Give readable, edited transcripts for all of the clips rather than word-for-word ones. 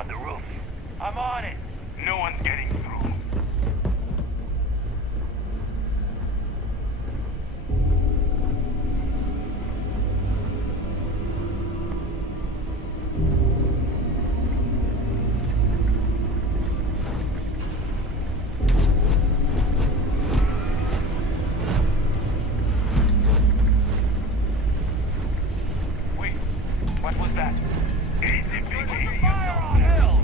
on the roof. I'm on it. No one's getting through. Wait, what was that? Easy, Biggie. Fire on hell!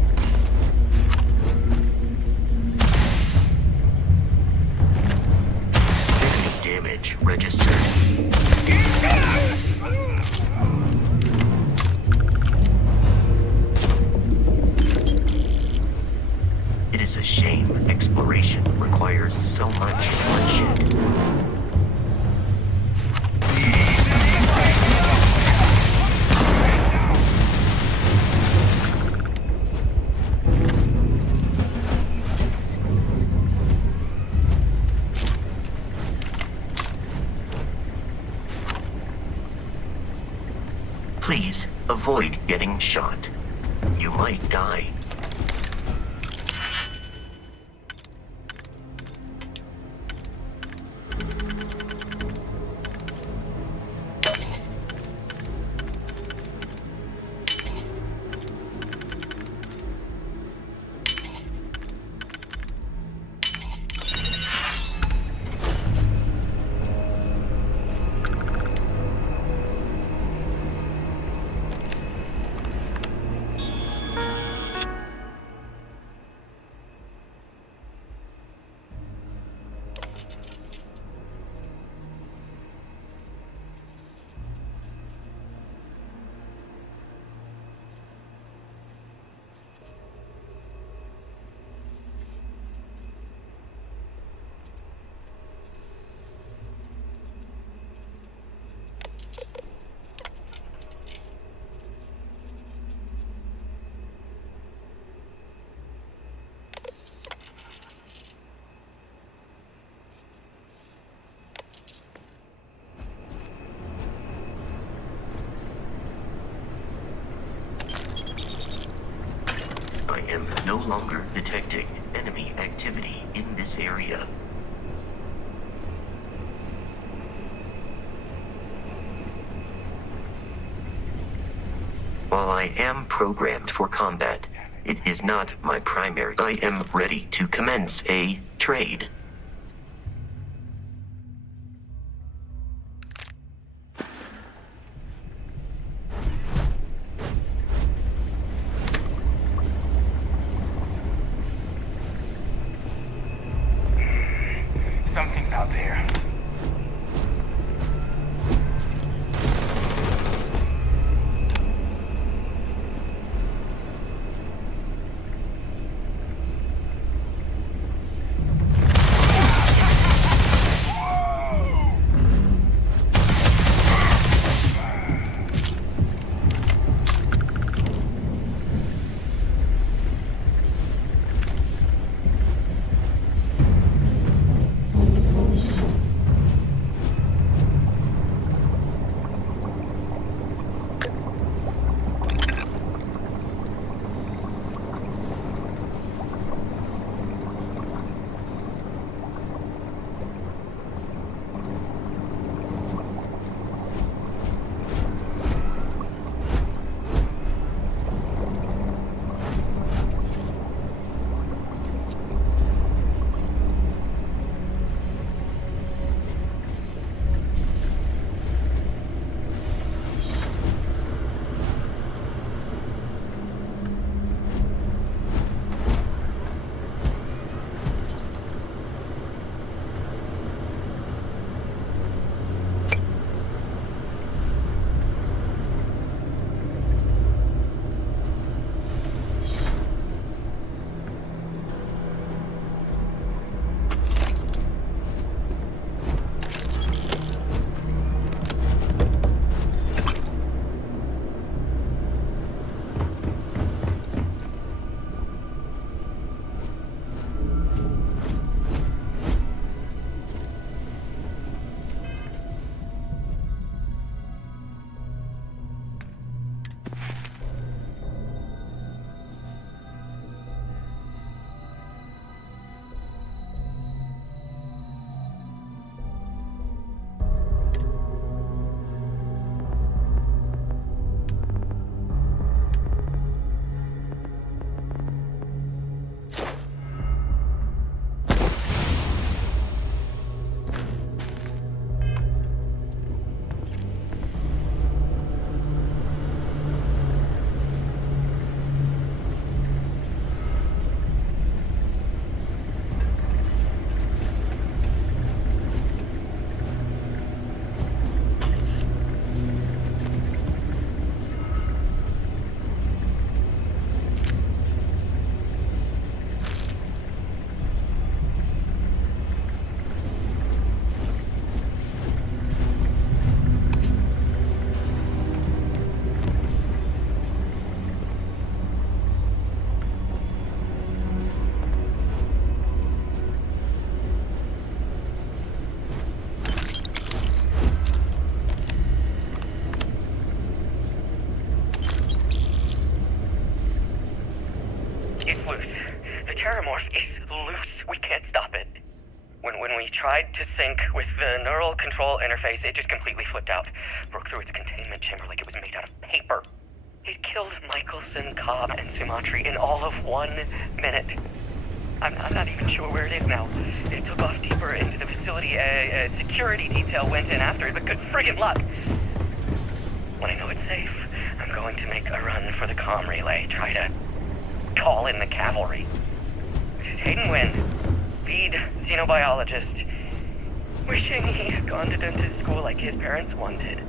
Damage registered. It is a shame exploration requires so much bloodshed. Please avoid getting shot. You might die. I am no longer detecting enemy activity in this area. While I am programmed for combat, it is not my primary. I am ready to commence a trade. Something's out there. It's loose. The Terramorph is loose. We can't stop it. When we tried to sync with the neural control interface, it just completely flipped out. Broke through its containment chamber like it was made out of paper. It killed Michelson, Cobb, and Sumatri in all of 1 minute. I'm not even sure where it is now. It took off deeper into the facility. A security detail went in after it, but good friggin' luck. When I know it's safe, I'm going to make a run for the comm relay. Try to call in the cavalry. Hayden Wynn, lead xenobiologist. Wishing he had gone to dentist school like his parents wanted.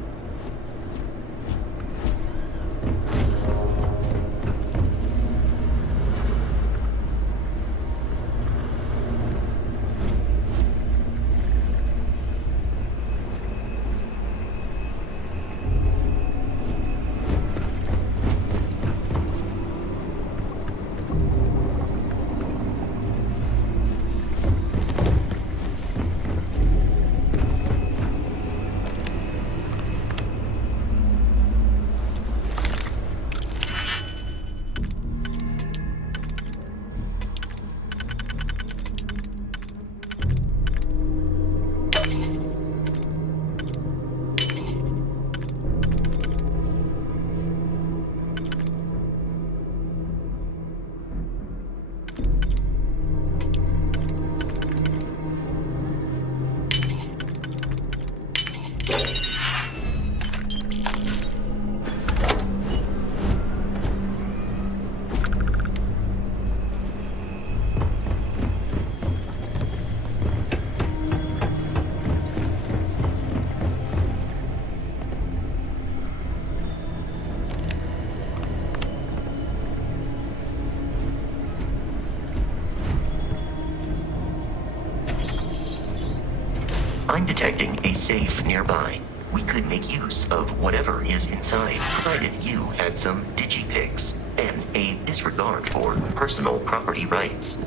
I'm detecting a safe nearby. We could make use of whatever is inside, provided you had some digipics and a disregard for personal property rights.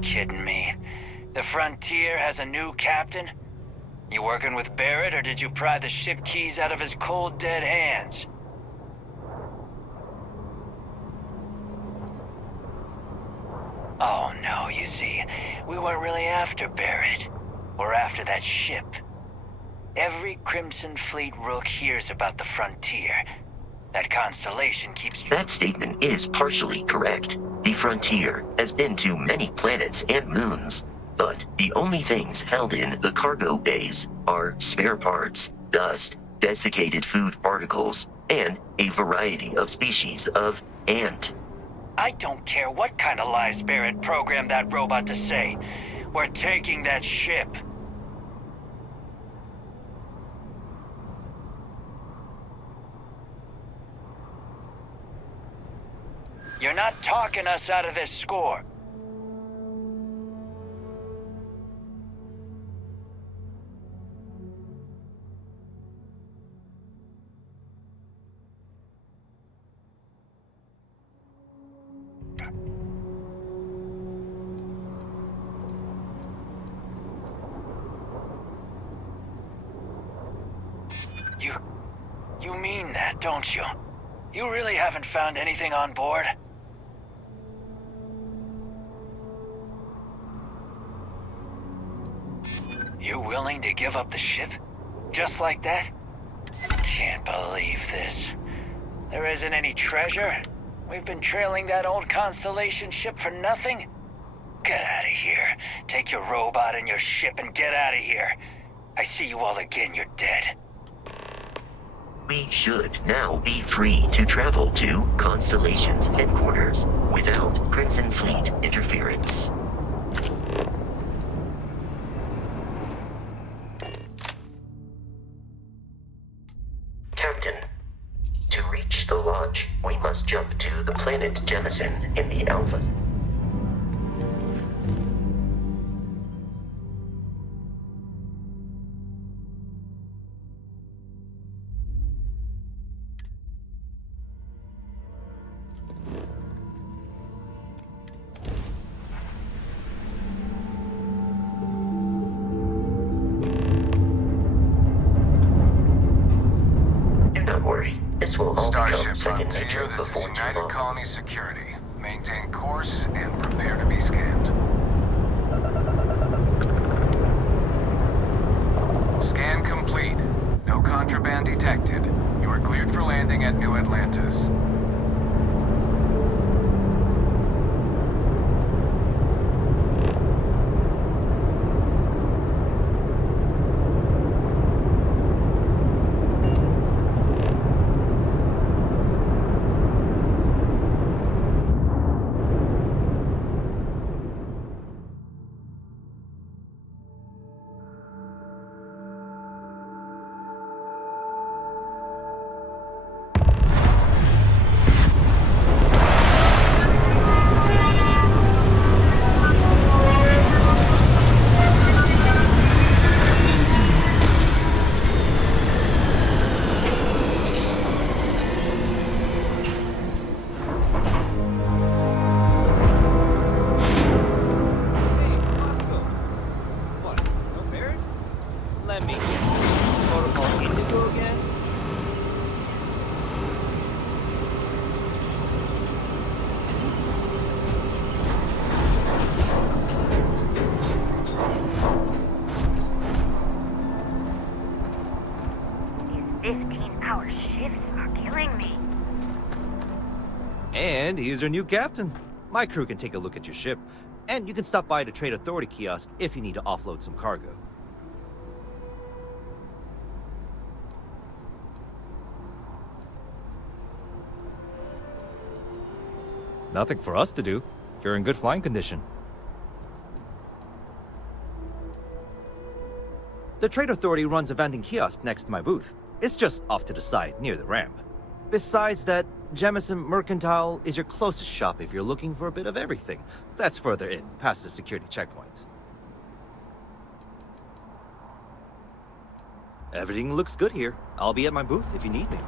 Kidding me. The Frontier has a new captain? You working with Barrett, or did you pry the ship keys out of his cold, dead hands? Oh no, you see, we weren't really after Barrett. We're after that ship. Every Crimson Fleet rook hears about the Frontier. That constellation keeps... That statement is partially correct. The Frontier has been to many planets and moons, but the only things held in the cargo bays are spare parts, dust, desiccated food particles, and a variety of species of ant. I don't care what kind of lies Barrett programmed that robot to say. We're taking that ship. You're not talking us out of this score. You mean that, don't you? You really haven't found anything on board? You willing to give up the ship? Just like that? Can't believe this. There isn't any treasure? We've been trailing that old Constellation ship for nothing? Get out of here. Take your robot and your ship and get out of here. I see you all again, you're dead. We should now be free to travel to Constellation's headquarters without Crimson Fleet interference. Captain, to reach the lodge, we must jump to the planet Jemison in the Alpha. This will all become Starship second Frontier, nature this is before too United long. Colony Security. Maintain course and prepare to be scanned. Scan complete. No contraband detected. You are cleared for landing at New Atlantis. Let me guess. Protocol Indigo again? These 15-hour shifts are killing me. And here's our new captain. My crew can take a look at your ship, and you can stop by the Trade Authority kiosk if you need to offload some cargo. Nothing for us to do. You're in good flying condition. The Trade Authority runs a vending kiosk next to my booth. It's just off to the side, near the ramp. Besides that, Jemison Mercantile is your closest shop if you're looking for a bit of everything. That's further in, past the security checkpoint. Everything looks good here. I'll be at my booth if you need me.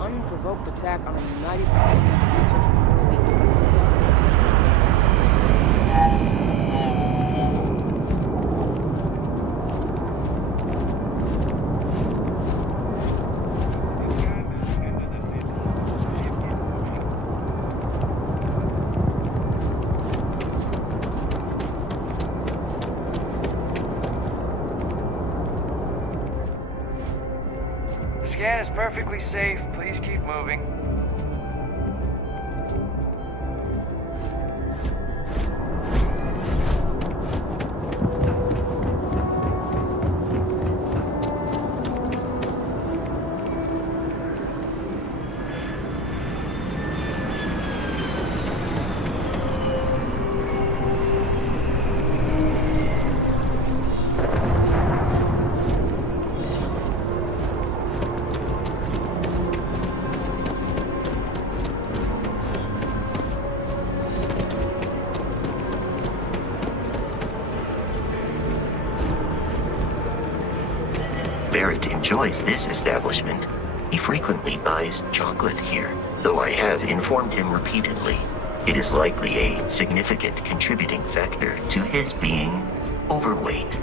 Unprovoked attack on a United Colonies research facility. The scan is perfectly safe. Please keep moving. Barrett enjoys this establishment. He frequently buys chocolate here, though I have informed him repeatedly. It is likely a significant contributing factor to his being overweight.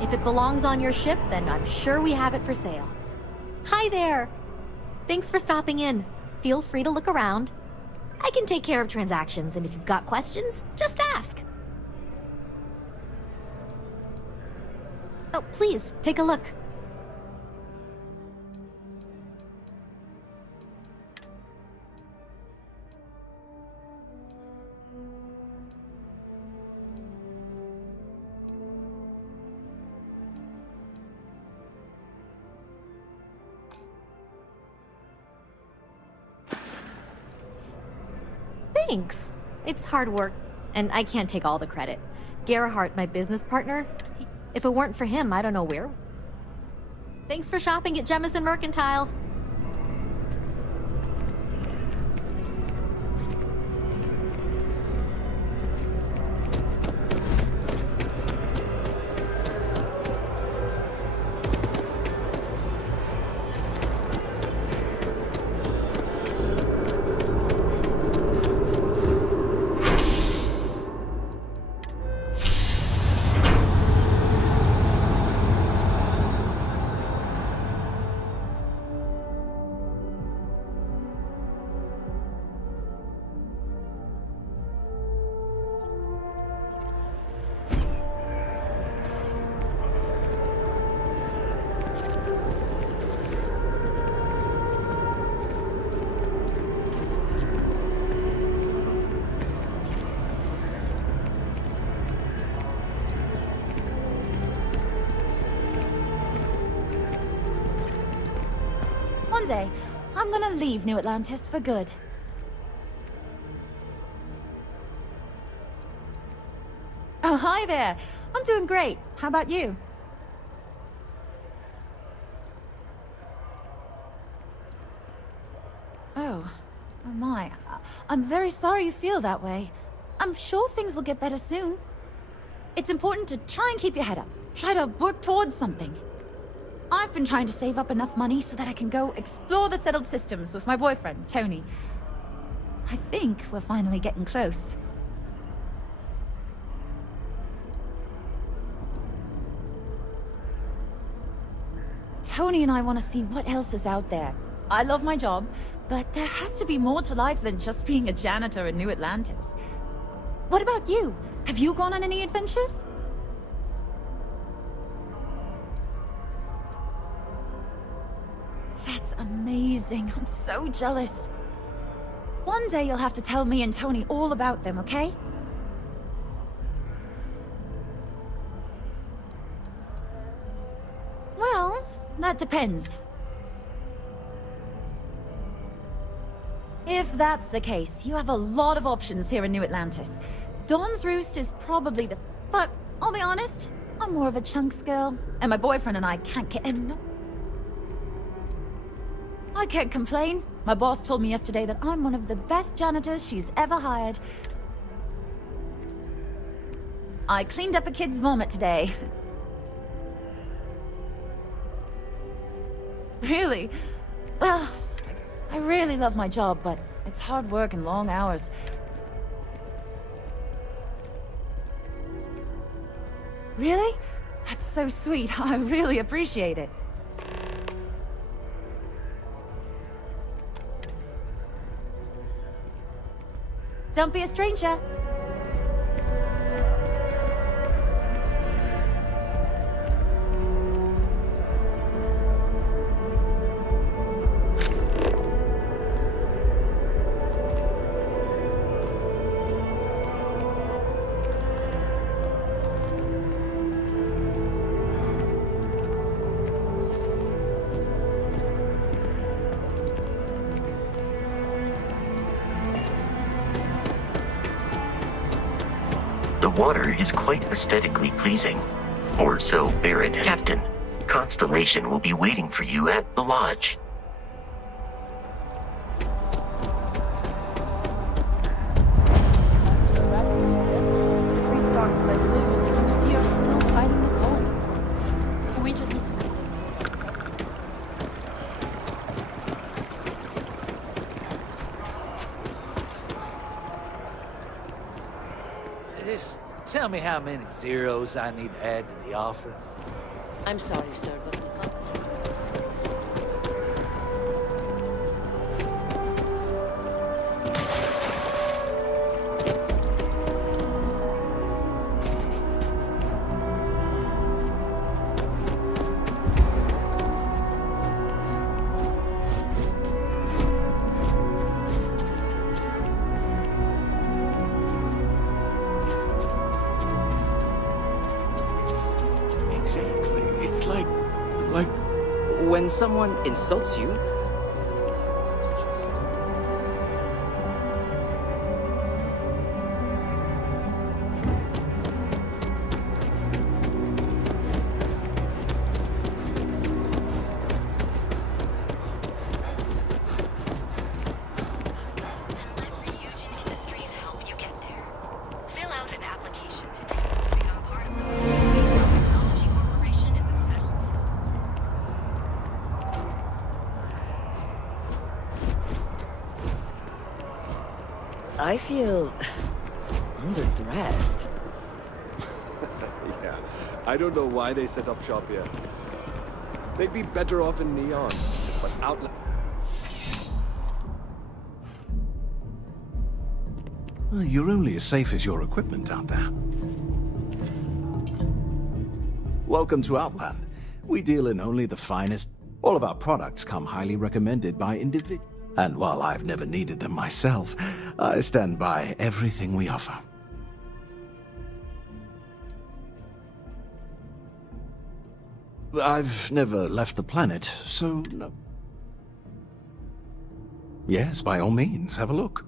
If it belongs on your ship, then I'm sure we have it for sale. Hi there! Thanks for stopping in. Feel free to look around. I can take care of transactions, and if you've got questions, just ask. Oh, please, take a look. Thanks. It's hard work, and I can't take all the credit. Gerhardt, my business partner, if it weren't for him, I don't know where. Thanks for shopping at Jemison Mercantile. One day, I'm gonna leave New Atlantis for good. Oh, hi there. I'm doing great. How about you? Oh my. I'm very sorry you feel that way. I'm sure things will get better soon. It's important to try and keep your head up. Try to work towards something. I've been trying to save up enough money so that I can go explore the settled systems with my boyfriend, Tony. I think we're finally getting close. Tony and I want to see what else is out there. I love my job, but there has to be more to life than just being a janitor in New Atlantis. What about you? Have you gone on any adventures? That's amazing. I'm so jealous. One day you'll have to tell me and Tony all about them, okay? Well, that depends. If that's the case, you have a lot of options here in New Atlantis. Dawn's Roost is probably the... But I'll be honest, I'm more of a chunks girl. And my boyfriend and I can't get enough. I can't complain. My boss told me yesterday that I'm one of the best janitors she's ever hired. I cleaned up a kid's vomit today. really? Well, I really love my job, but it's hard work and long hours. Really? That's so sweet. I really appreciate it. Don't be a stranger. The water is quite aesthetically pleasing. Or so Barrett, Captain. Constellation will be waiting for you at the lodge. The Free Star Collective and the UC are still fighting the cold. We just need to... Just tell me how many zeros I need to add to the offer. I'm sorry, sir, but we can't say. Exactly. It's like... When someone insults you... I feel... underdressed. Yeah, I don't know why they set up shop here. They'd be better off in Neon, but out... Well, you're only as safe as your equipment out there. Welcome to Outland. We deal in only the finest. All of our products come highly recommended by individuals. And while I've never needed them myself, I stand by everything we offer. I've never left the planet, so no. Yes, by all means, have a look.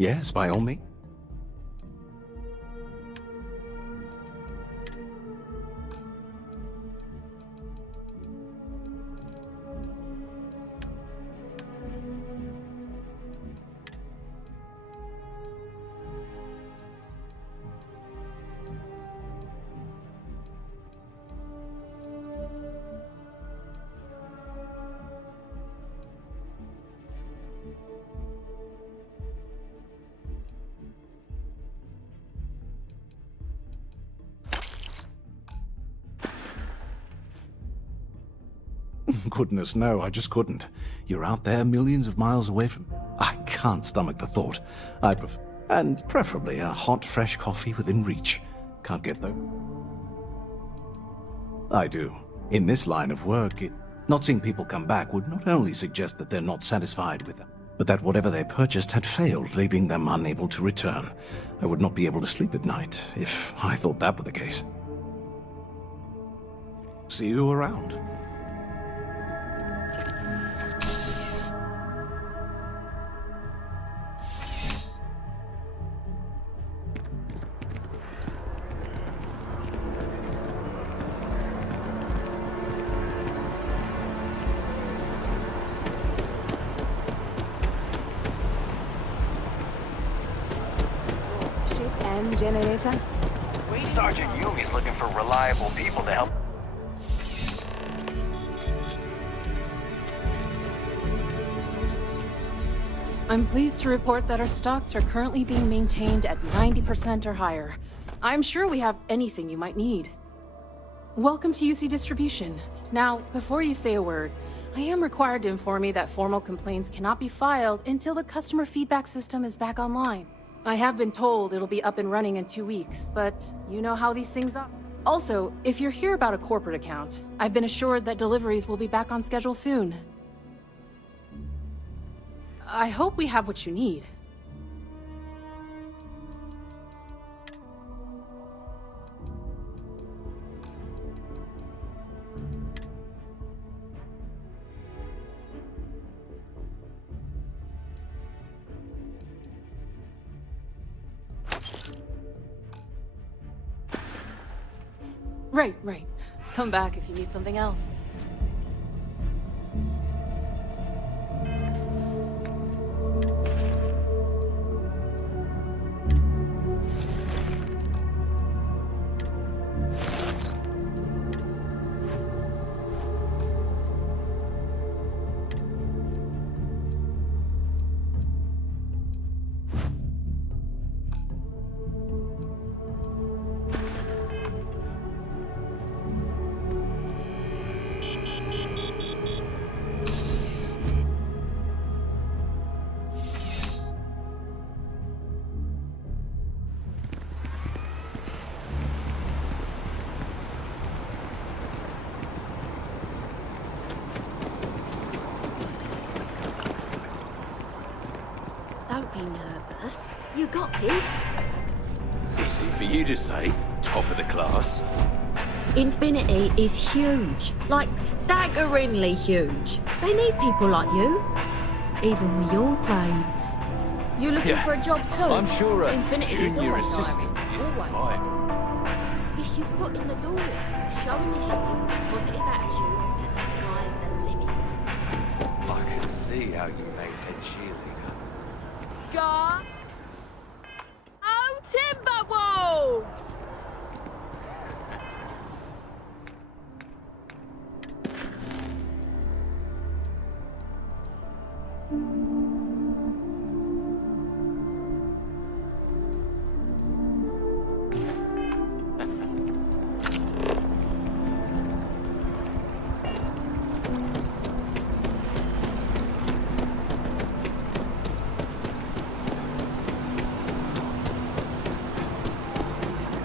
Yes, by all means. Goodness, no, I just couldn't. You're out there millions of miles away from... I can't stomach the thought. I prefer... And preferably a hot, fresh coffee within reach. Can't get though. I do. In this line of work, not seeing people come back would not only suggest that they're not satisfied with them, but that whatever they purchased had failed, leaving them unable to return. I would not be able to sleep at night if I thought that were the case. See you around. ship and generator? Sergeant Yumi's looking for reliable people to help. I'm pleased to report that our stocks are currently being maintained at 90% or higher. I'm sure we have anything you might need. Welcome to UC Distribution. Now, before you say a word, I am required to inform you that formal complaints cannot be filed until the customer feedback system is back online. I have been told it'll be up and running in 2 weeks, but you know how these things are. Also, if you're here about a corporate account, I've been assured that deliveries will be back on schedule soon. I hope we have what you need. Right. Come back if you need something else. Don't be nervous. You got this. Easy for you to say, top of the class. Infinity is huge. Like, staggeringly huge. They need people like you. Even with your grades. You looking Yeah, for a job too? I'm sure a Infinity is junior always assistant hiring. is Always. vital. It's your foot in the door. Show initiative, positive attitude, and the sky's the limit. I can see how you made head cheerleader. Go! Oh, Timberwolves!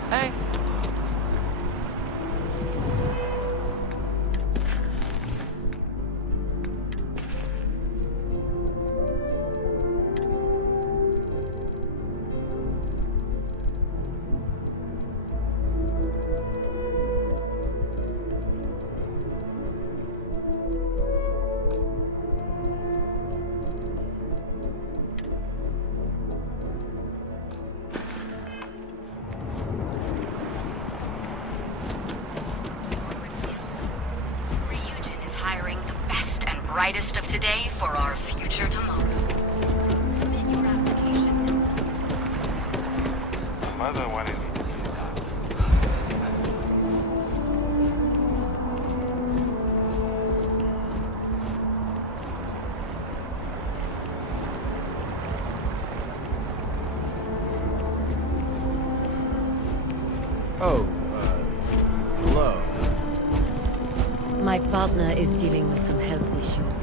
Hey. Ryujin is hiring the best and brightest of today for our future tomorrow. Submit your application. Mother wanted me. Oh, hello. My partner is dealing with some health issues.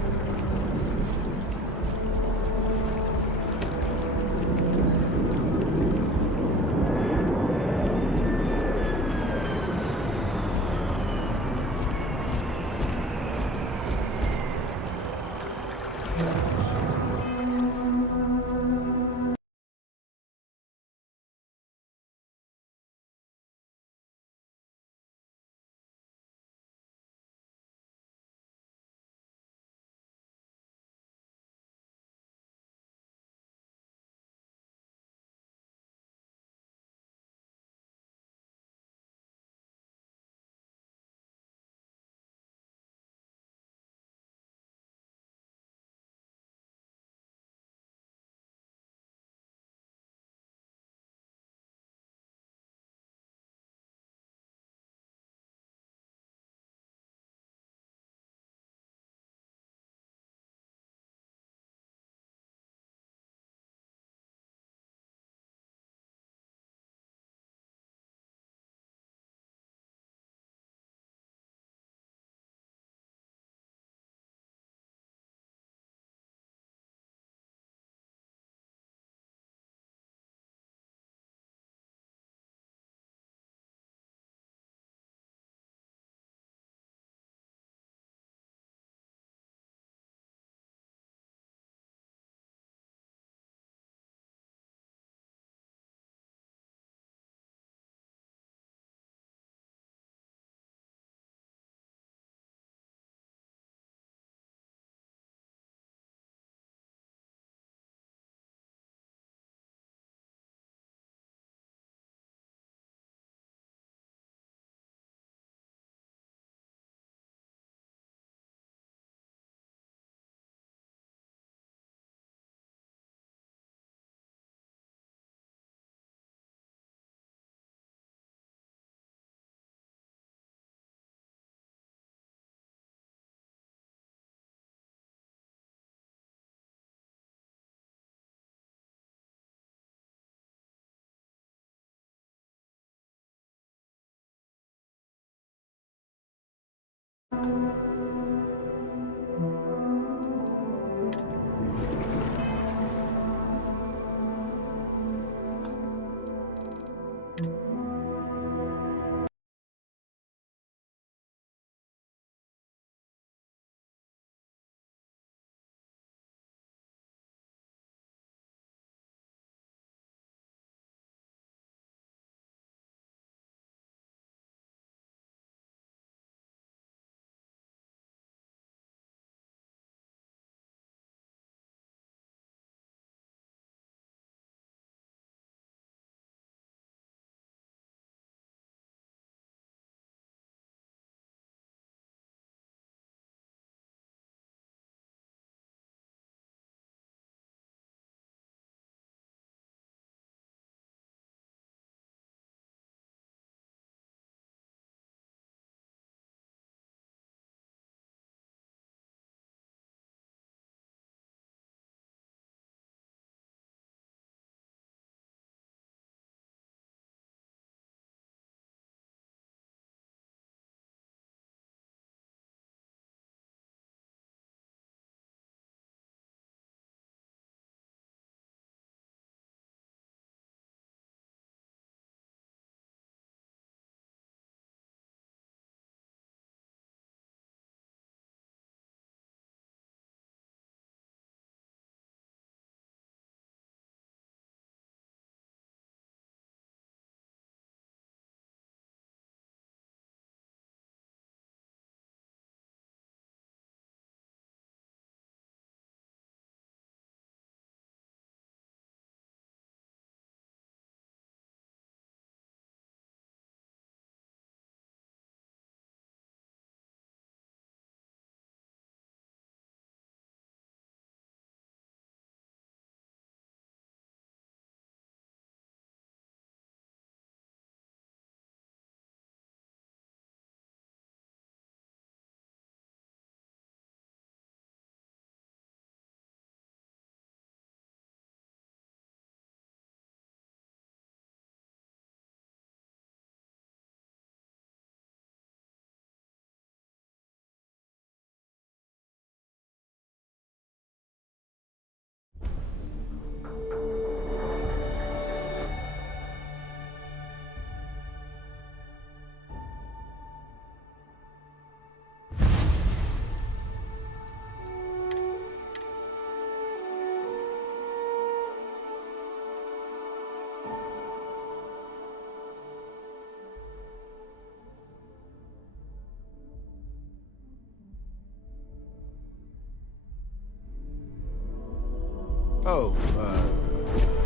Oh,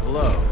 hello.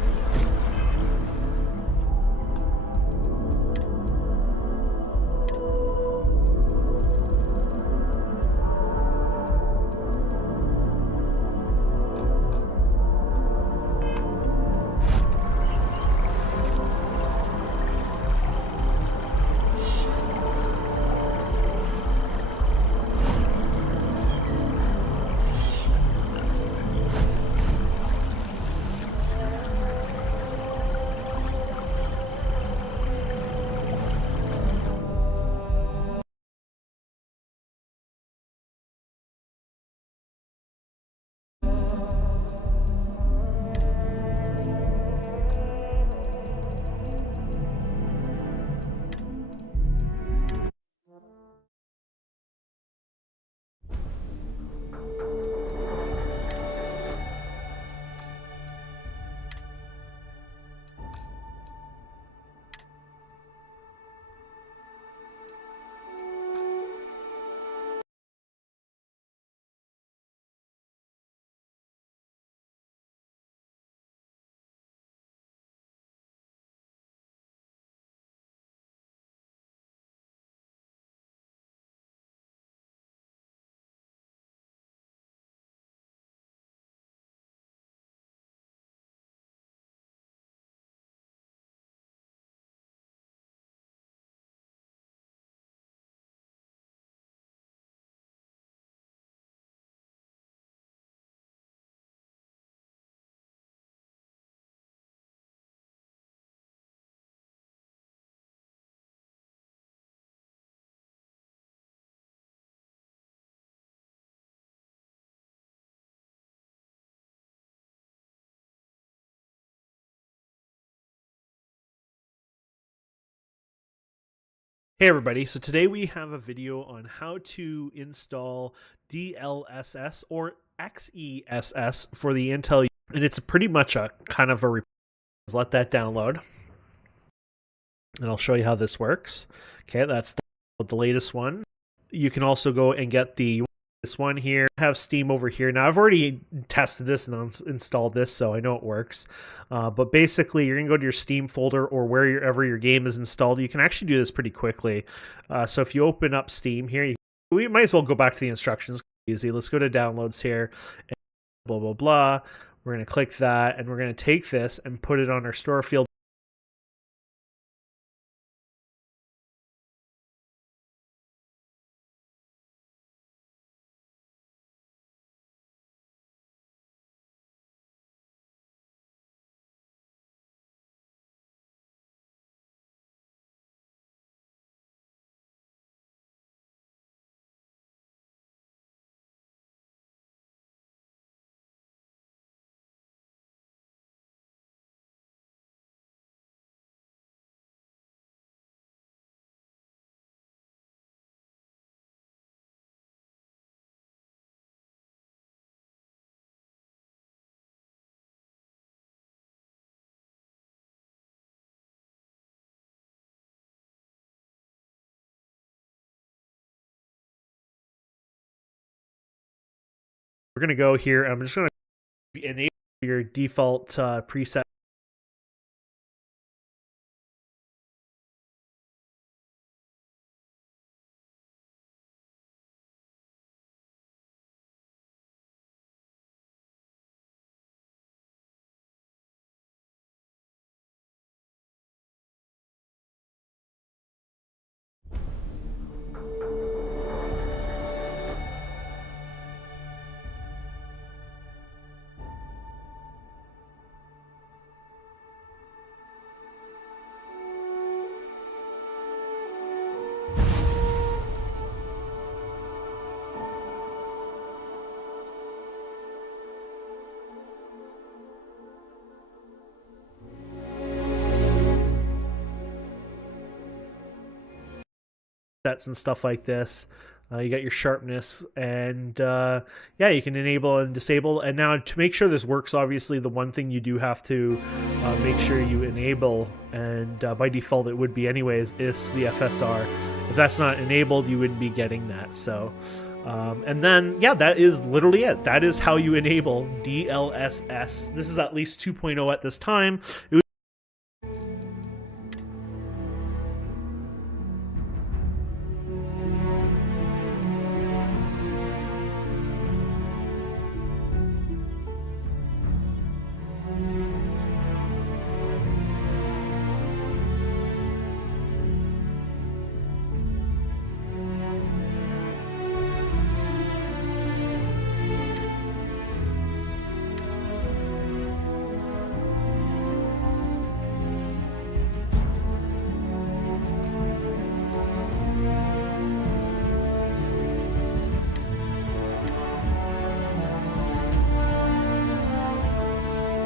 Hey everybody, so today we have a video on how to install DLSS or XESS for the Intel, and it's pretty much a kind of a let that download and I'll show you how this works. Okay, that's the latest one. You can also go and get this one here. I have Steam over here. Now I've already tested this and installed this, so I know it works. But basically, you're gonna go to your Steam folder or wherever your game is installed. You can actually do this pretty quickly. So if you open up Steam here, we might as well go back to the instructions. Easy. Let's go to downloads here. And blah blah blah. We're gonna click that, and we're gonna take this and put it on our Starfield. We're gonna go here. I'm just gonna enable your default preset. Sets and stuff like this. You got your sharpness, and yeah, you can enable and disable. And now to make sure this works, obviously the one thing you do have to make sure you enable, and by default it would be anyways, is the FSR. If that's not enabled, you wouldn't be getting that. So and then yeah, that is literally it. That is how you enable DLSS. This is at least 2.0 at this time.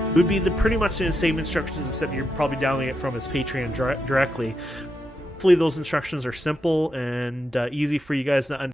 It would be pretty much the same instructions, except you're probably downloading it from his Patreon directly. Hopefully those instructions are simple and easy for you guys to understand.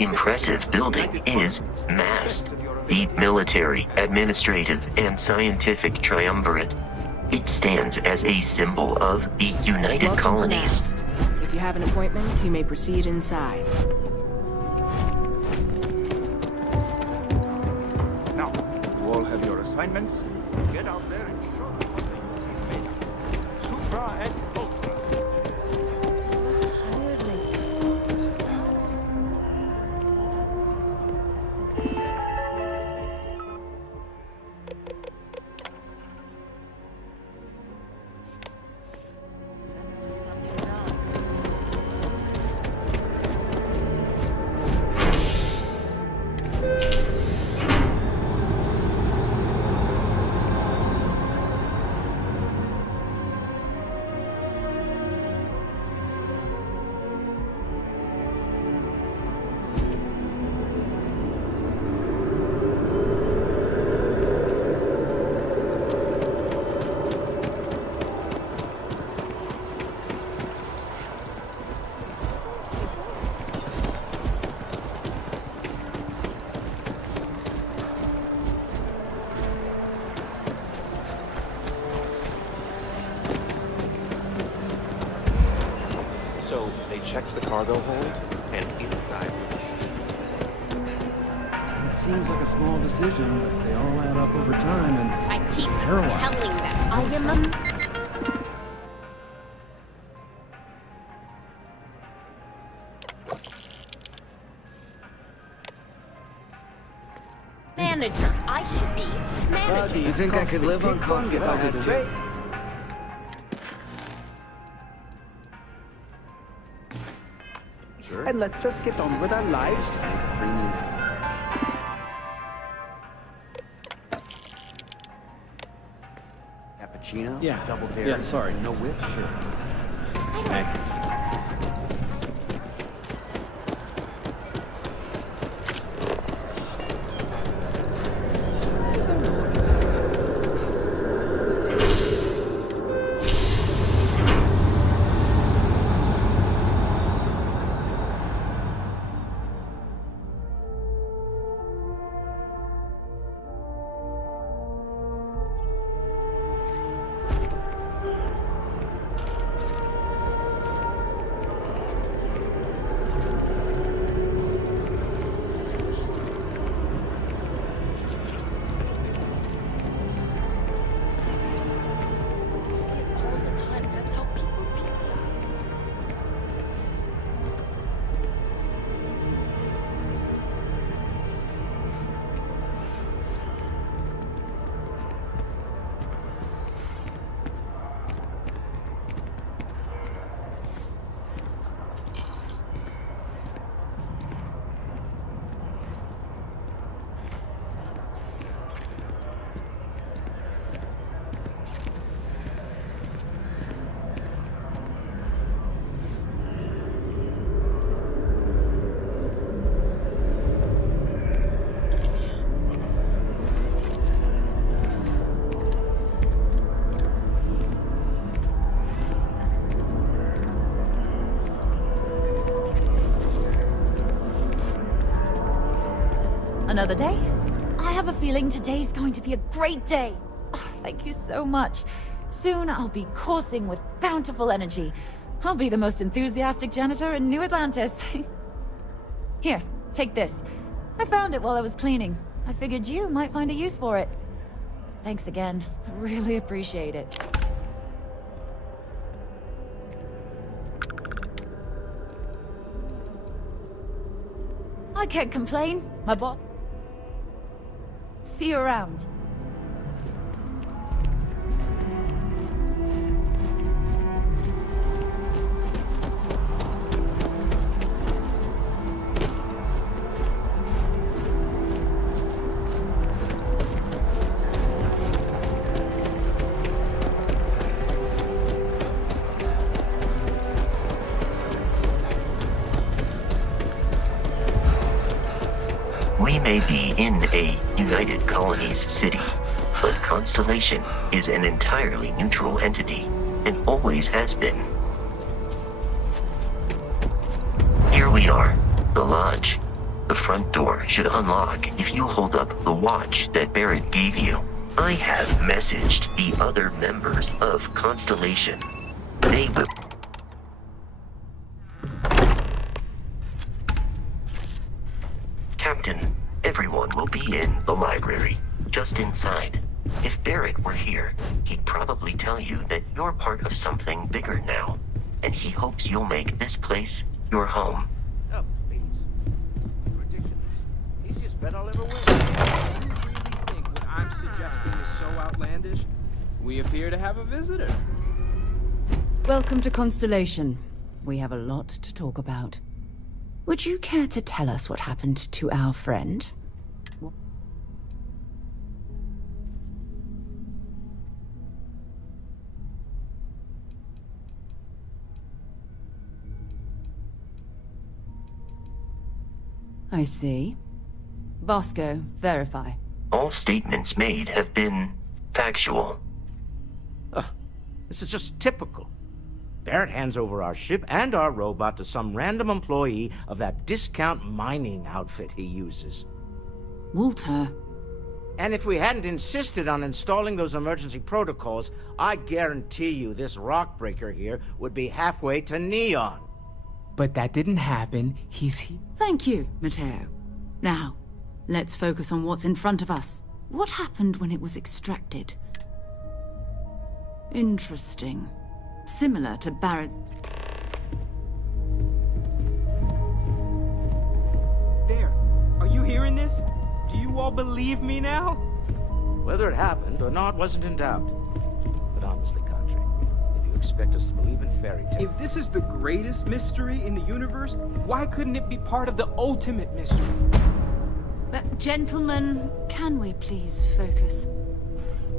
impressive building is MAST, the Military, Administrative, and Scientific Triumvirate. It stands as a symbol of the United Welcome Colonies. To MAST. If you have an appointment, you may proceed inside. Now, you all have your assignments. Get out there and show them what the UC is made of. Supra and Ultra. So they checked the cargo hold, and inside was a ship. It seems like a small decision, but they all add up over time, and I keep paralyzed. telling them I am a... Manager. I should be manager. You think I could live on coffee if I had to? Sure. And let us get on with our lives. Make a premium. Cappuccino? Yeah. Double dairy? Yeah, sorry. No whip? Sure. Thanks. Another day? I have a feeling today's going to be a great day. Oh, thank you so much. Soon I'll be coursing with bountiful energy. I'll be the most enthusiastic janitor in New Atlantis. Here, take this. I found it while I was cleaning. I figured you might find a use for it. Thanks again. I really appreciate it. I can't complain. My boss... See you around. We may be in a United Colonies city, but Constellation is an entirely neutral entity, and always has been. Here we are, the Lodge. The front door should unlock if you hold up the watch that Barrett gave you. I have messaged the other members of Constellation. They will... Captain, everyone will be in the library, just inside. If Barrett were here, he'd probably tell you that you're part of something bigger now, and he hopes you'll make this place your home. Oh, please. Ridiculous. Easiest bet I'll ever win. Do you really think what I'm suggesting is so outlandish? We appear to have a visitor. Welcome to Constellation. We have a lot to talk about. Would you care to tell us what happened to our friend? I see. Vasco, verify. All statements made have been factual. This is just typical. Barrett hands over our ship and our robot to some random employee of that discount mining outfit he uses. Walter. And if we hadn't insisted on installing those emergency protocols, I guarantee you this rock breaker here would be halfway to Neon. But that didn't happen. Thank you, Matteo. Now, let's focus on what's in front of us. What happened when it was extracted? Interesting. Similar to Barrett's... There. Are you hearing this? Do you all believe me now? Whether it happened or not wasn't in doubt. But honestly, Country, if you expect us to believe in fairy tales... If this is the greatest mystery in the universe, why couldn't it be part of the ultimate mystery? But gentlemen, can we please focus?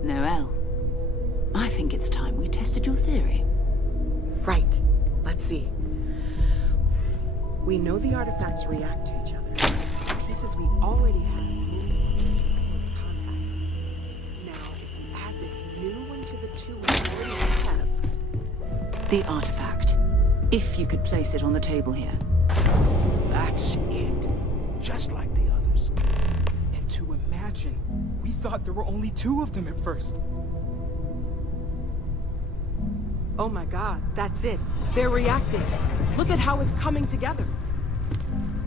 Noel, I think it's time we tested your theory. Right. Let's see. We know the artifacts react to each other. The pieces we already have move in close contact. Now, if we add this new one to the two we already have... The artifact. If you could place it on the table here. That's it. Just like the others. And to imagine, we thought there were only 2 of them at first. Oh my god, that's it. They're reacting. Look at how it's coming together.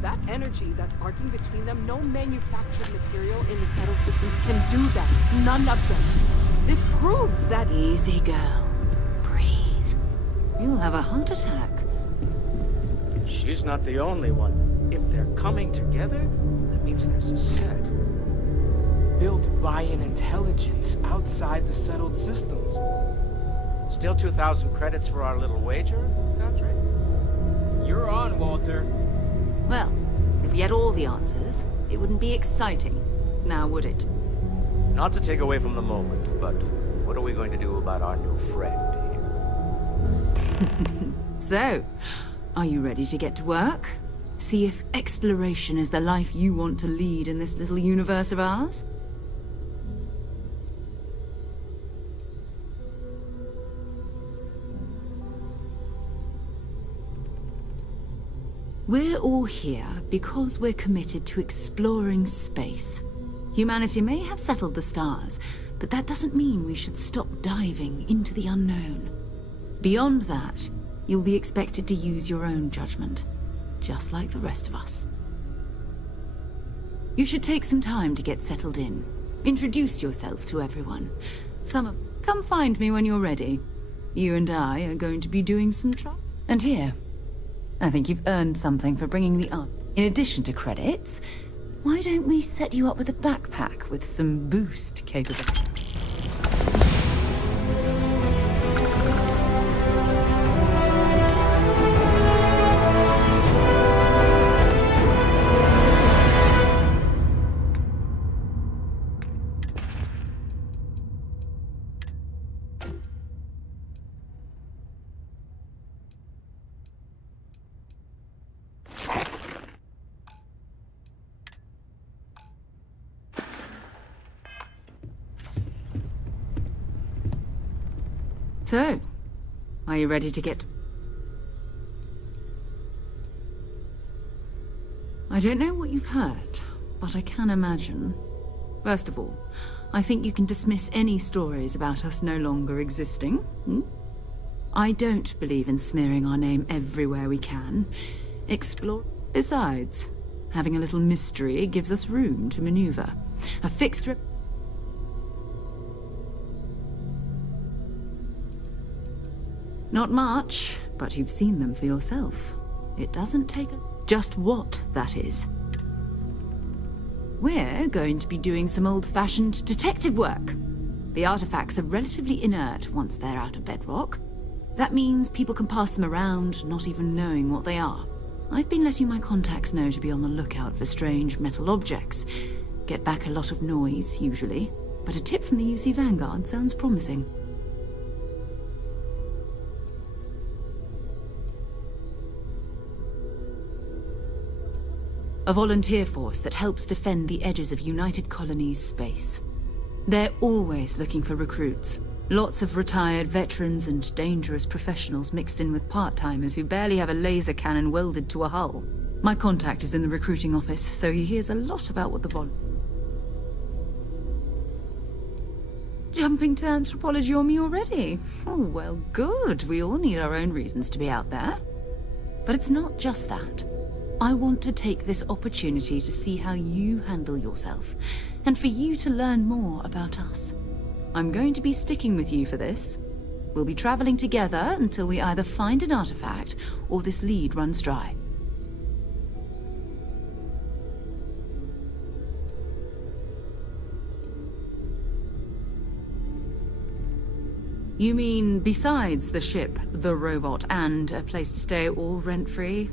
That energy that's arcing between them, no manufactured material in the settled systems can do that. None of them. This proves that... Easy, girl. Breathe. You'll have a heart attack. She's not the only one. If they're coming together, that means there's a set. Built by an intelligence outside the settled systems. Still 2,000 credits for our little wager, Country? You're on, Walter. Well, if we had all the answers, it wouldn't be exciting, now would it? Not to take away from the moment, but what are we going to do about our new friend here? So, are you ready to get to work? See if exploration is the life you want to lead in this little universe of ours? We're all here because we're committed to exploring space. Humanity may have settled the stars, but that doesn't mean we should stop diving into the unknown. Beyond that, you'll be expected to use your own judgment, just like the rest of us. You should take some time to get settled in. Introduce yourself to everyone. Come find me when you're ready. You and I are going to be doing some And here, I think you've earned something for bringing the art. In addition to credits, why don't we set you up with a backpack with some boost capability? So, are you ready to get... I don't know what you've heard, but I can imagine. First of all, I think you can dismiss any stories about us no longer existing. I don't believe in smearing our name everywhere we can. Explore. Besides, having a little mystery gives us room to maneuver. A fixed Not much, but you've seen them for yourself. It doesn't take just what that is. We're going to be doing some old-fashioned detective work. The artifacts are relatively inert once they're out of bedrock. That means people can pass them around, not even knowing what they are. I've been letting my contacts know to be on the lookout for strange metal objects. Get back a lot of noise, usually, but a tip from the UC Vanguard sounds promising. A volunteer force that helps defend the edges of United Colonies space. They're always looking for recruits. Lots of retired veterans and dangerous professionals mixed in with part-timers who barely have a laser cannon welded to a hull. My contact is in the recruiting office, so he hears a lot about what the Jumping to anthropology on me already? Oh, well, good. We all need our own reasons to be out there. But it's not just that. I want to take this opportunity to see how you handle yourself, and for you to learn more about us. I'm going to be sticking with you for this. We'll be traveling together until we either find an artifact or this lead runs dry. You mean besides the ship, the robot, and a place to stay all rent-free?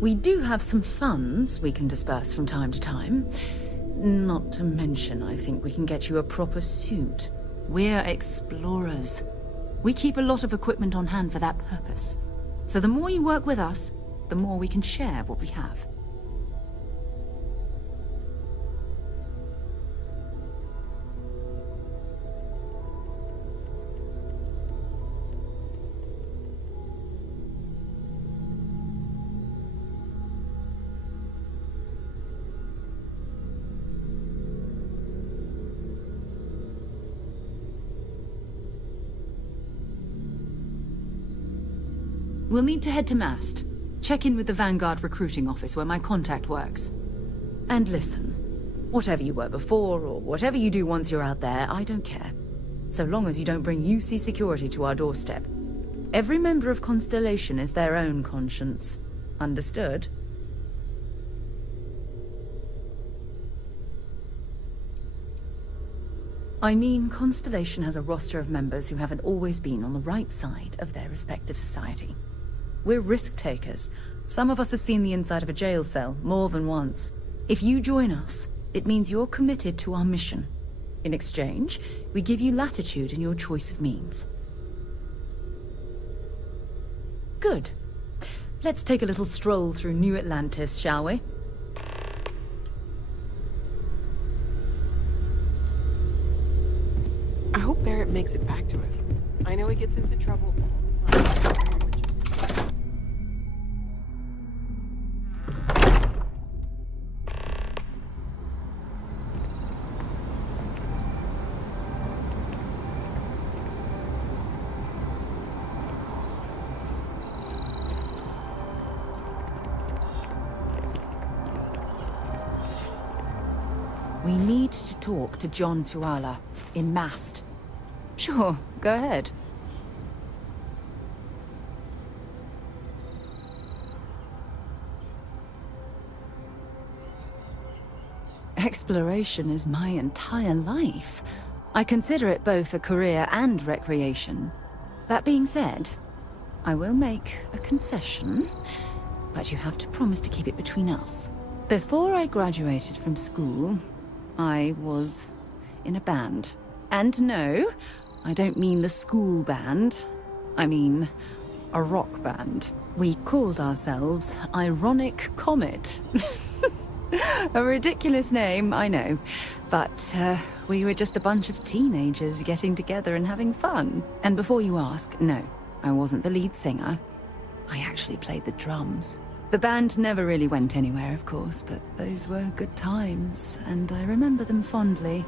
We do have some funds we can disperse from time to time. Not to mention, I think we can get you a proper suit. We're explorers. We keep a lot of equipment on hand for that purpose. So the more you work with us, the more we can share what we have. We'll need to head to Mast. Check in with the Vanguard recruiting office where my contact works. And listen, whatever you were before or whatever you do once you're out there, I don't care. So long as you don't bring UC security to our doorstep. Every member of Constellation is their own conscience. Understood? I mean, Constellation has a roster of members who haven't always been on the right side of their respective society. We're risk-takers. Some of us have seen the inside of a jail cell more than once. If you join us, it means you're committed to our mission. In exchange, we give you latitude in your choice of means. Good. Let's take a little stroll through New Atlantis, shall we? I hope Barrett makes it back to us. I know he gets into trouble all the time. We need to talk to John Tuala in Mast. Sure, go ahead. Exploration is my entire life. I consider it both a career and recreation. That being said, I will make a confession, but you have to promise to keep it between us. Before I graduated from school, I was in a band. And no, I don't mean the school band. I mean a rock band. We called ourselves Ironic Comet. A ridiculous name, I know. But we were just a bunch of teenagers getting together and having fun. And before you ask, no, I wasn't the lead singer. I actually played the drums. The band never really went anywhere, of course, but those were good times, and I remember them fondly.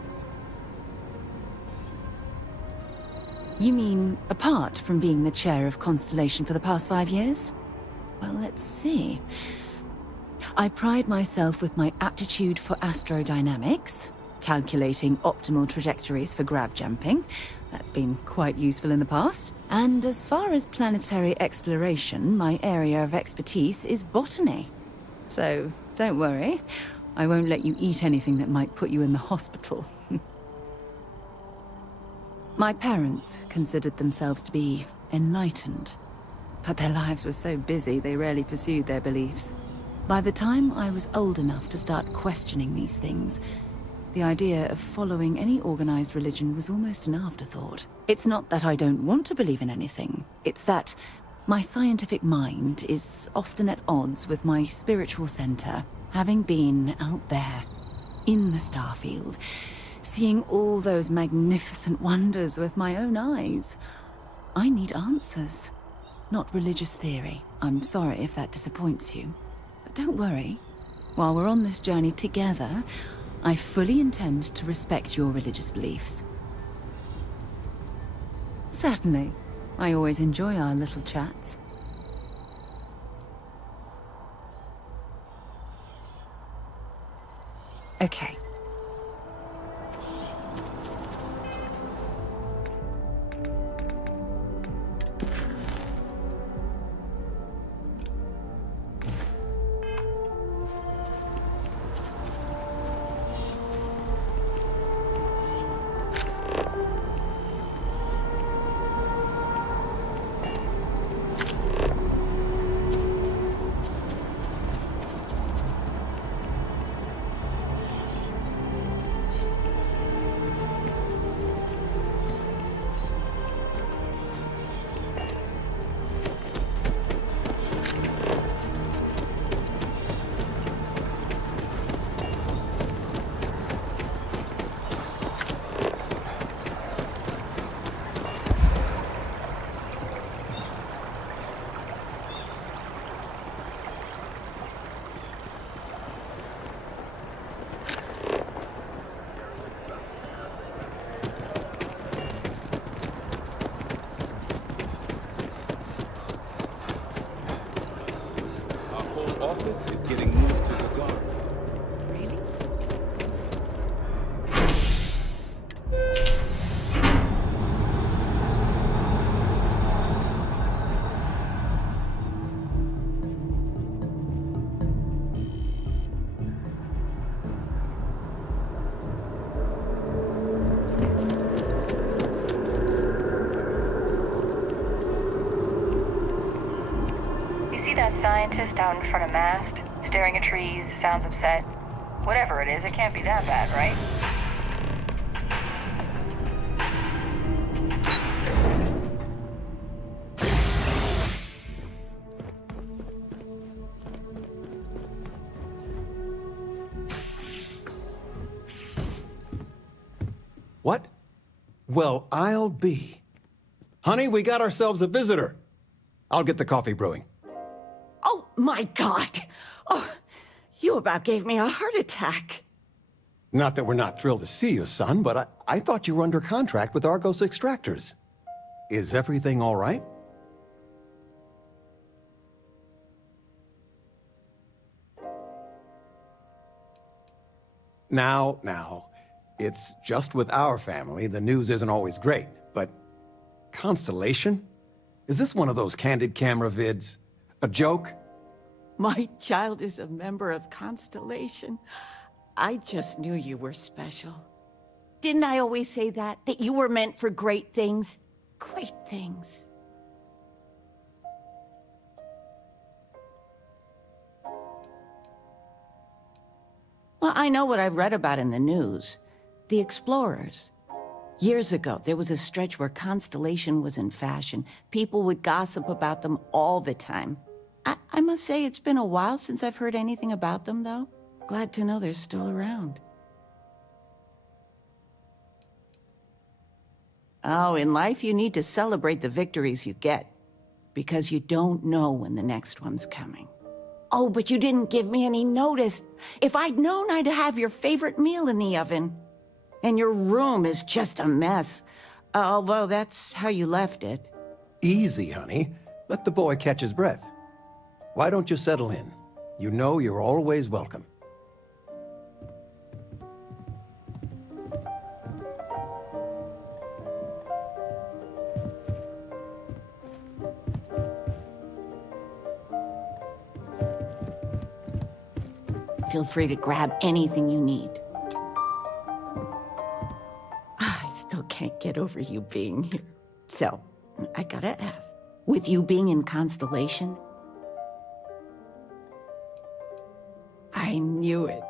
You mean, apart from being the chair of Constellation for the past 5 years? Well, let's see. I pride myself with my aptitude for astrodynamics, calculating optimal trajectories for grav jumping. That's been quite useful in the past. And as far as planetary exploration, my area of expertise is botany. So, don't worry. I won't let you eat anything that might put you in the hospital. My parents considered themselves to be enlightened, but their lives were so busy they rarely pursued their beliefs. By the time I was old enough to start questioning these things, the idea of following any organized religion was almost an afterthought. It's not that I don't want to believe in anything, it's that my scientific mind is often at odds with my spiritual center, having been out there, in the Starfield, seeing all those magnificent wonders with my own eyes. I need answers, not religious theory. I'm sorry if that disappoints you. But don't worry. While we're on this journey together, I fully intend to respect your religious beliefs. Certainly. I always enjoy our little chats. Okay. Office is getting moved to the guard. Really? You see that scientist out in front of mast, staring at trees, sounds upset? Whatever it is, it can't be that bad, right? What? Well, I'll be. Honey, we got ourselves a visitor. I'll get the coffee brewing. Oh, my God. Oh, you about gave me a heart attack. Not that we're not thrilled to see you, son, but I thought you were under contract with Argos Extractors. Is everything all right? Now, it's just with our family, the news isn't always great, but Constellation? Is this one of those candid camera vids? A joke? My child is a member of Constellation. I just knew you were special. Didn't I always say that? That you were meant for great things? Great things. Well, I know what I've read about in the news. The Explorers. Years ago, there was a stretch where Constellation was in fashion. People would gossip about them all the time. I must say it's been a while since I've heard anything about them, though. Glad to know they're still around. Oh, in life you need to celebrate the victories you get, because you don't know when the next one's coming. Oh, but you didn't give me any notice. If I'd known, I'd have your favorite meal in the oven. And your room is just a mess. Although that's how you left it. Easy, honey. Let the boy catch his breath. Why don't you settle in? You know you're always welcome. Feel free to grab anything you need. I still can't get over you being here. So, I gotta ask, with you being in Constellation? I knew it.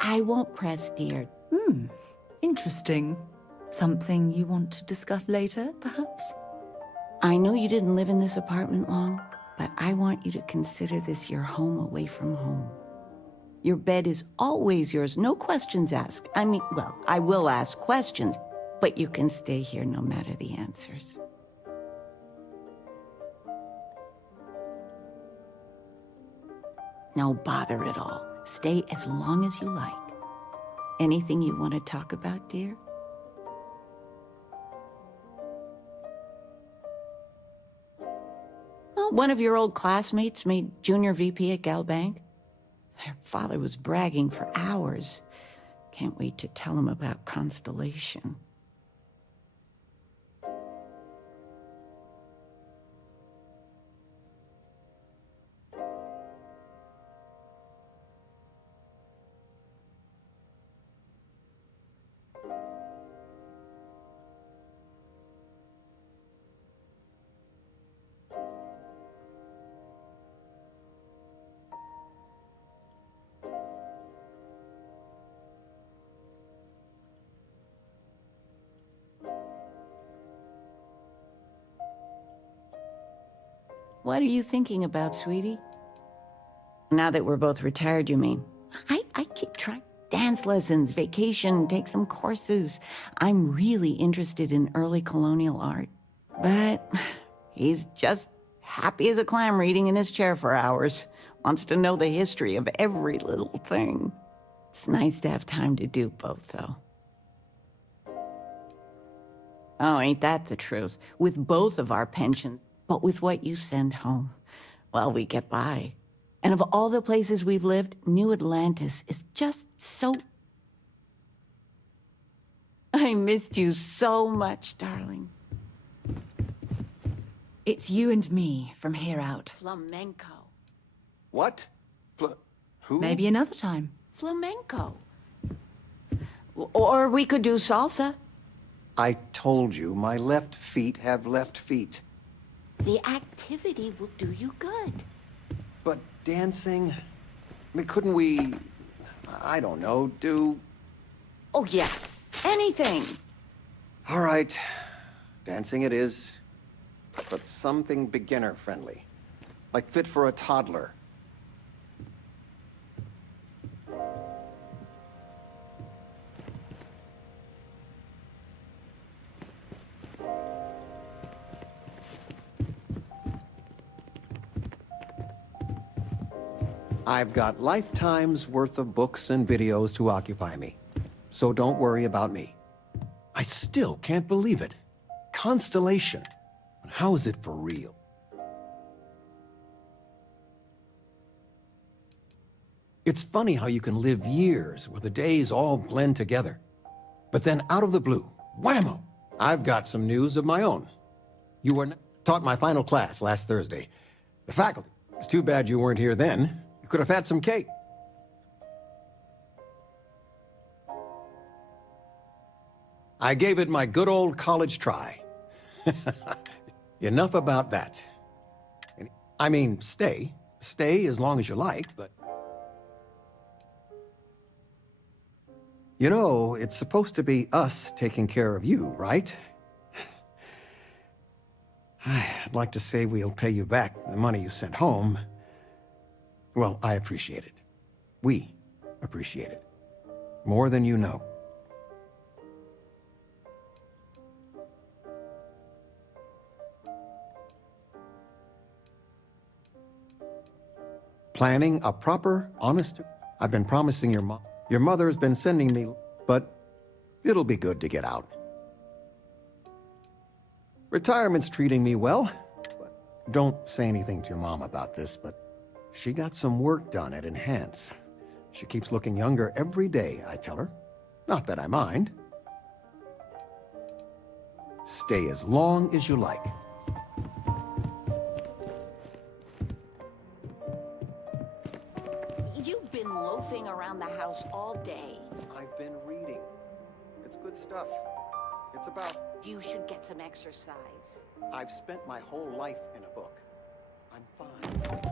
I won't press, dear. Interesting. Something you want to discuss later, perhaps? I know you didn't live in this apartment long, but I want you to consider this your home away from home. Your bed is always yours, no questions asked. I mean, well, I will ask questions, but you can stay here no matter the answers. No bother at all. Stay as long as you like. Anything you want to talk about, dear? Well, one of your old classmates made junior VP at Galbank. Their father was bragging for hours. Can't wait to tell him about Constellation. What are you thinking about, sweetie? Now that we're both retired, you mean? I keep trying. Dance lessons, vacation, take some courses. I'm really interested in early colonial art. But he's just happy as a clam reading in his chair for hours. Wants to know the history of every little thing. It's nice to have time to do both, though. Oh, ain't that the truth? With both of our pensions, but with what you send home, well, we get by. And of all the places we've lived, New Atlantis is just so... I missed you so much, darling. It's you and me from here out. Flamenco. What? Who? Maybe another time. Flamenco. Or we could do salsa. I told you, my left feet have left feet. The activity will do you good. But dancing? I mean, couldn't we, I don't know, do... Oh, yes. Anything. All right. Dancing it is. But something beginner-friendly. Like fit for a toddler. I've got lifetimes worth of books and videos to occupy me. So don't worry about me. I still can't believe it. Constellation. How is it for real? It's funny how you can live years where the days all blend together. But then out of the blue, whammo! I've got some news of my own. You were taught my final class last Thursday. The faculty. It's too bad you weren't here then. You could have had some cake. I gave it my good old college try. Enough about that. I mean, stay. Stay as long as you like, but... You know, it's supposed to be us taking care of you, right? I'd like to say we'll pay you back the money you sent home. Well, I appreciate it. We appreciate it. More than you know. planning a proper, honest... I've been promising your mom... Your mother's been sending me... But it'll be good to get out. Retirement's treating me well. But don't say anything to your mom about this, but she got some work done at Enhance. She keeps looking younger every day, I tell her. Not that I mind. Stay as long as you like. You've been loafing around the house all day. I've been reading. It's good stuff. It's about... You should get some exercise. I've spent my whole life in a book. I'm fine.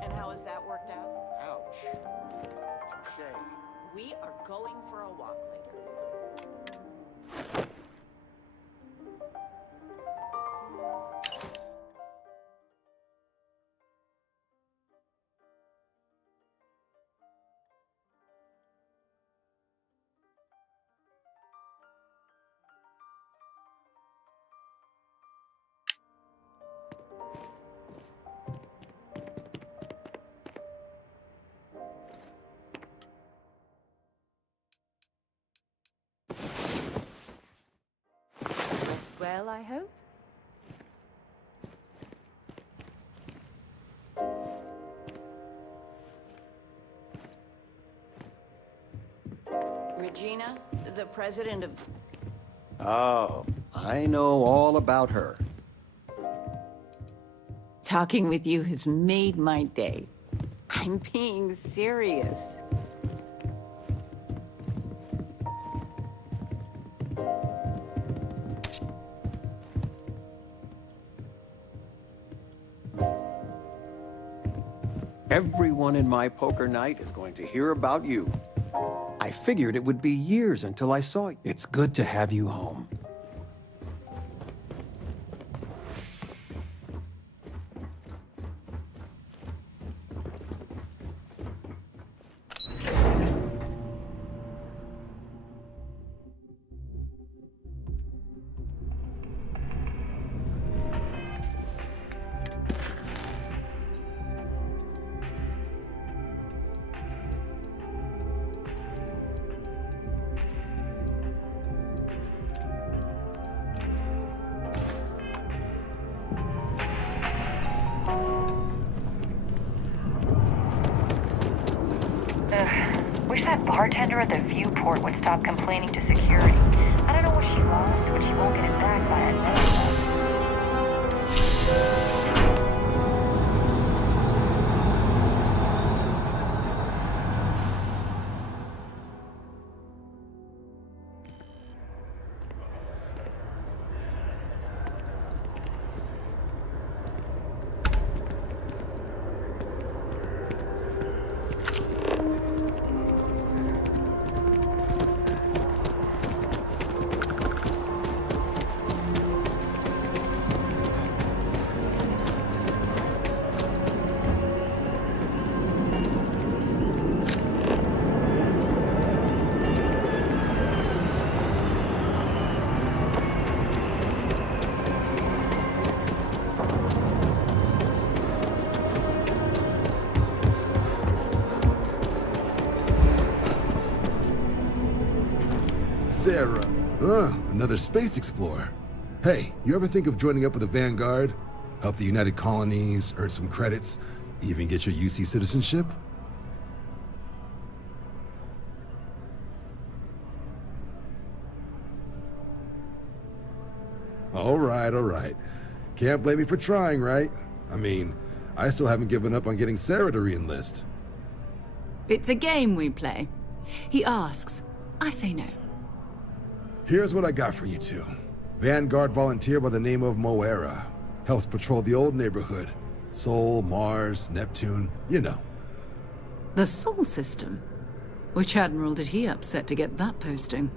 And how has that worked out? Ouch. Touche. We are going for a walk later. Rest well, I hope? Regina, the president of... Oh, I know all about her. Talking with you has made my day. I'm being serious. Everyone in my poker night is going to hear about you. I figured it would be years until I saw you. It's good to have you home. Wish that bartender at the viewport would stop complaining to security. I don't know what she lost, but she won't get it back by a minute. Sarah. Another space explorer. Hey, you ever think of joining up with the Vanguard? Help the United Colonies, earn some credits, even get your UC citizenship? All right. Can't blame me for trying, right? I mean, I still haven't given up on getting Sarah to re-enlist. It's a game we play. He asks, I say no. Here's what I got for you two. Vanguard volunteer by the name of Moera. Helps patrol the old neighborhood. Sol, Mars, Neptune, you know. The Sol system? Which admiral did he upset to get that posting?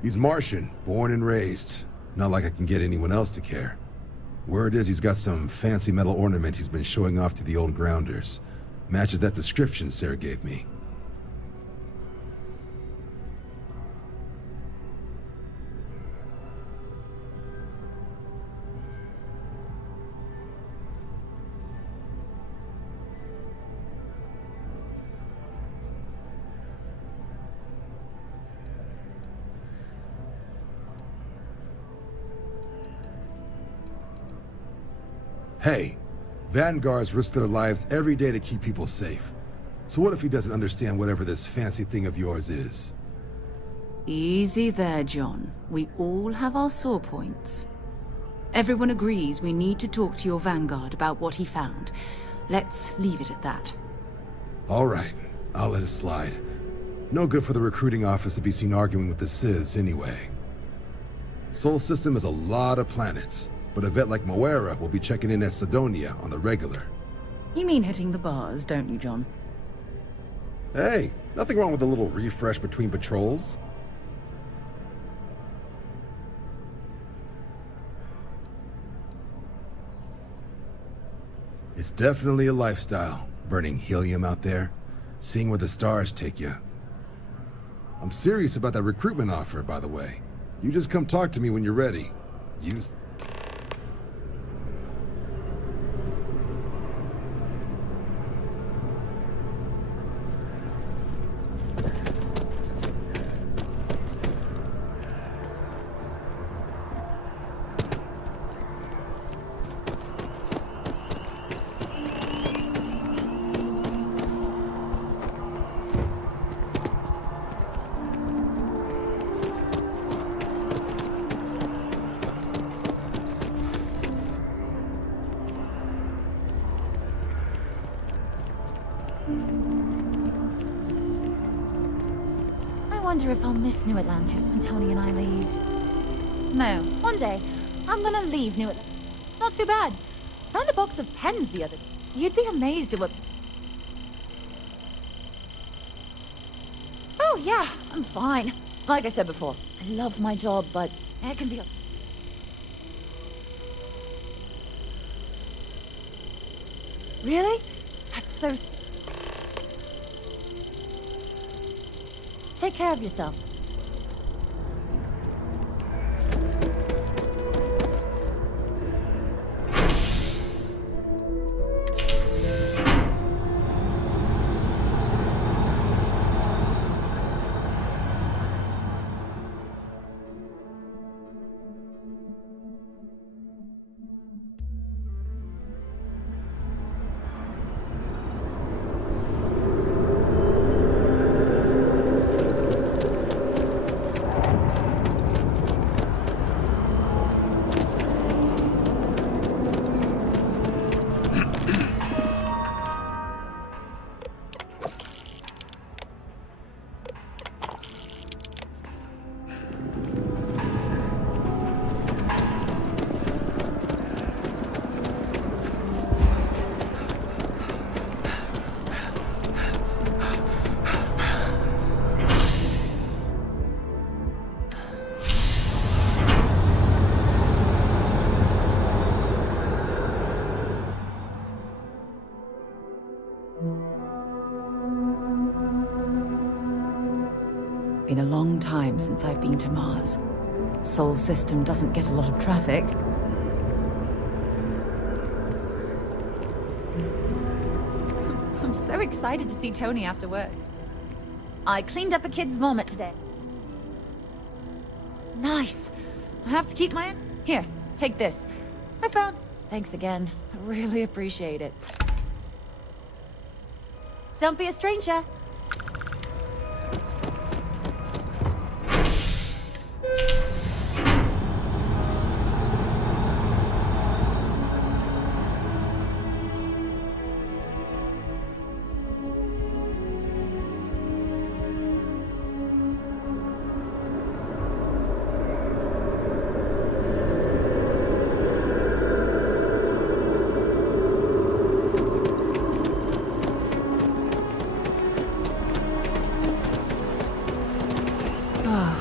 He's Martian, born and raised. Not like I can get anyone else to care. Word is he's got some fancy metal ornament he's been showing off to the old grounders. Matches that description Sarah gave me. Hey, Vanguards risk their lives every day to keep people safe. So what if he doesn't understand whatever this fancy thing of yours is? Easy there, John. We all have our sore points. Everyone agrees we need to talk to your Vanguard about what he found. Let's leave it at that. All right, I'll let it slide. No good for the recruiting office to be seen arguing with the civs anyway. Sol System has a lot of planets, but a vet like Moera will be checking in at Sidonia on the regular. You mean hitting the bars, don't you, John? Hey, nothing wrong with a little refresh between patrols. It's definitely a lifestyle, burning helium out there, seeing where the stars take you. I'm serious about that recruitment offer, by the way. You just come talk to me when you're ready. I wonder if I'll miss New Atlantis when Tony and I leave. No, one day, I'm gonna leave New Atlantis. Not too bad. Found a box of pens the other day. You'd be amazed at what... Oh yeah, I'm fine. Like I said before, I love my job, but it can be a... Really? That's so... Take care of yourself. Been a long time since I've been to Mars. Sol System doesn't get a lot of traffic. I'm so excited to see Tony after work. I cleaned up a kid's vomit today. Nice. I have to keep my... Here, take this. I found... Thanks again. I really appreciate it. Don't be a stranger.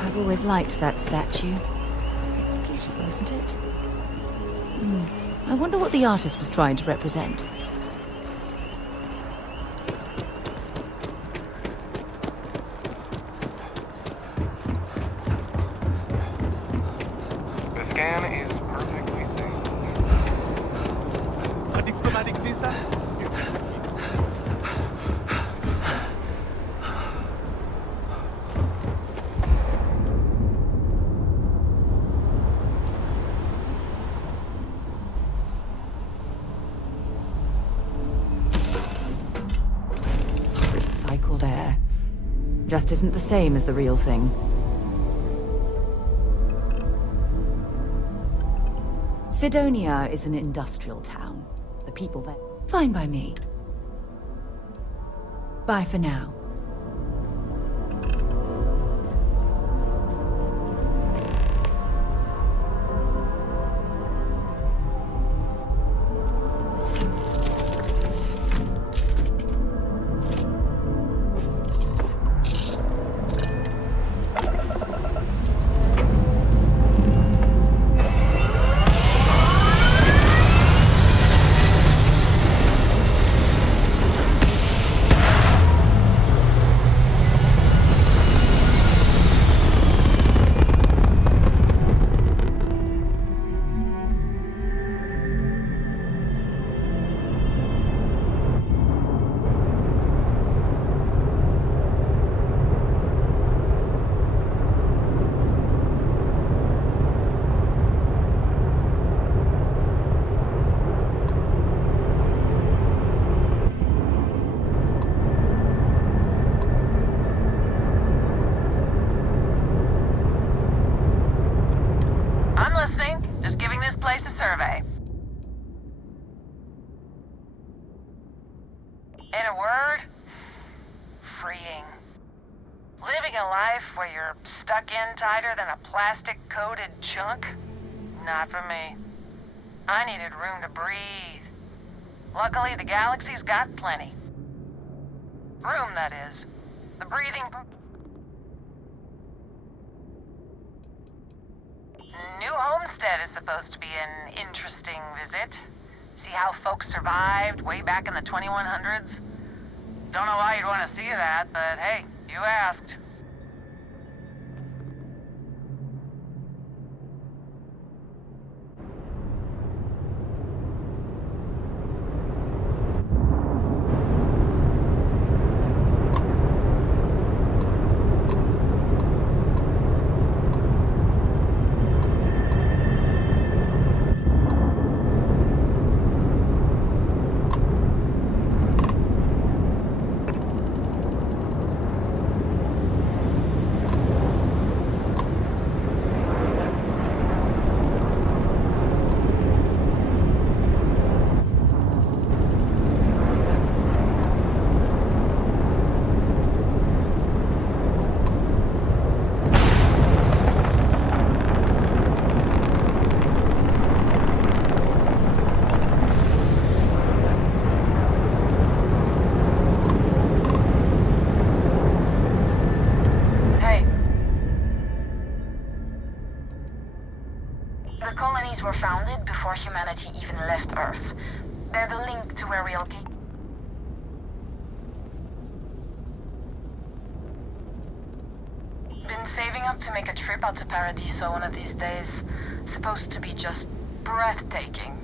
I've always liked that statue. It's beautiful, isn't it? I wonder what the artist was trying to represent. The scan is perfectly safe. A diplomatic visa? recycled air. Just isn't the same as the real thing. Sidonia is an industrial town. The people there, fine by me. Bye for now. In a word, freeing. Living a life where you're stuck in tighter than a plastic-coated chunk? Not for me. I needed room to breathe. Luckily, the galaxy's got plenty. Room, that is. The breathing... New Homestead is supposed to be an interesting visit. See how folks survived way back in the 2100s? Don't know why you'd want to see that, but hey, you asked. The colonies were founded before humanity even left Earth. They're the link to where we all came. Been saving up to make a trip out to Paradiso one of these days. Supposed to be just breathtaking.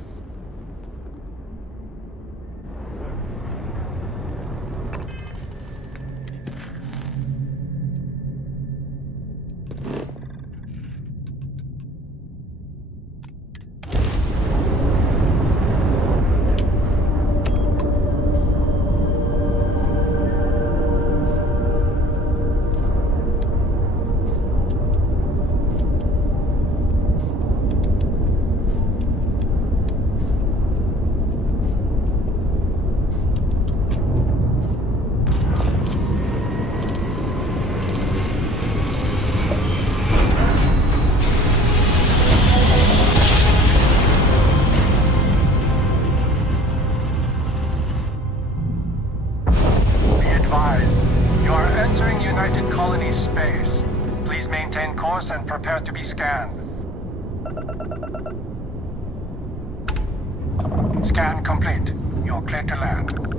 And prepare to be scanned. Scan complete. You're clear to land.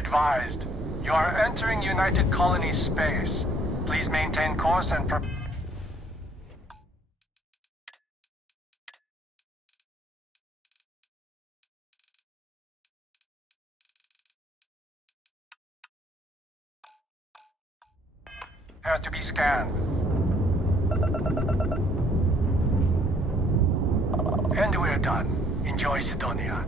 advised. You are entering United Colony space. Please maintain course and prepare to be scanned. And we're done. Enjoy Sidonia.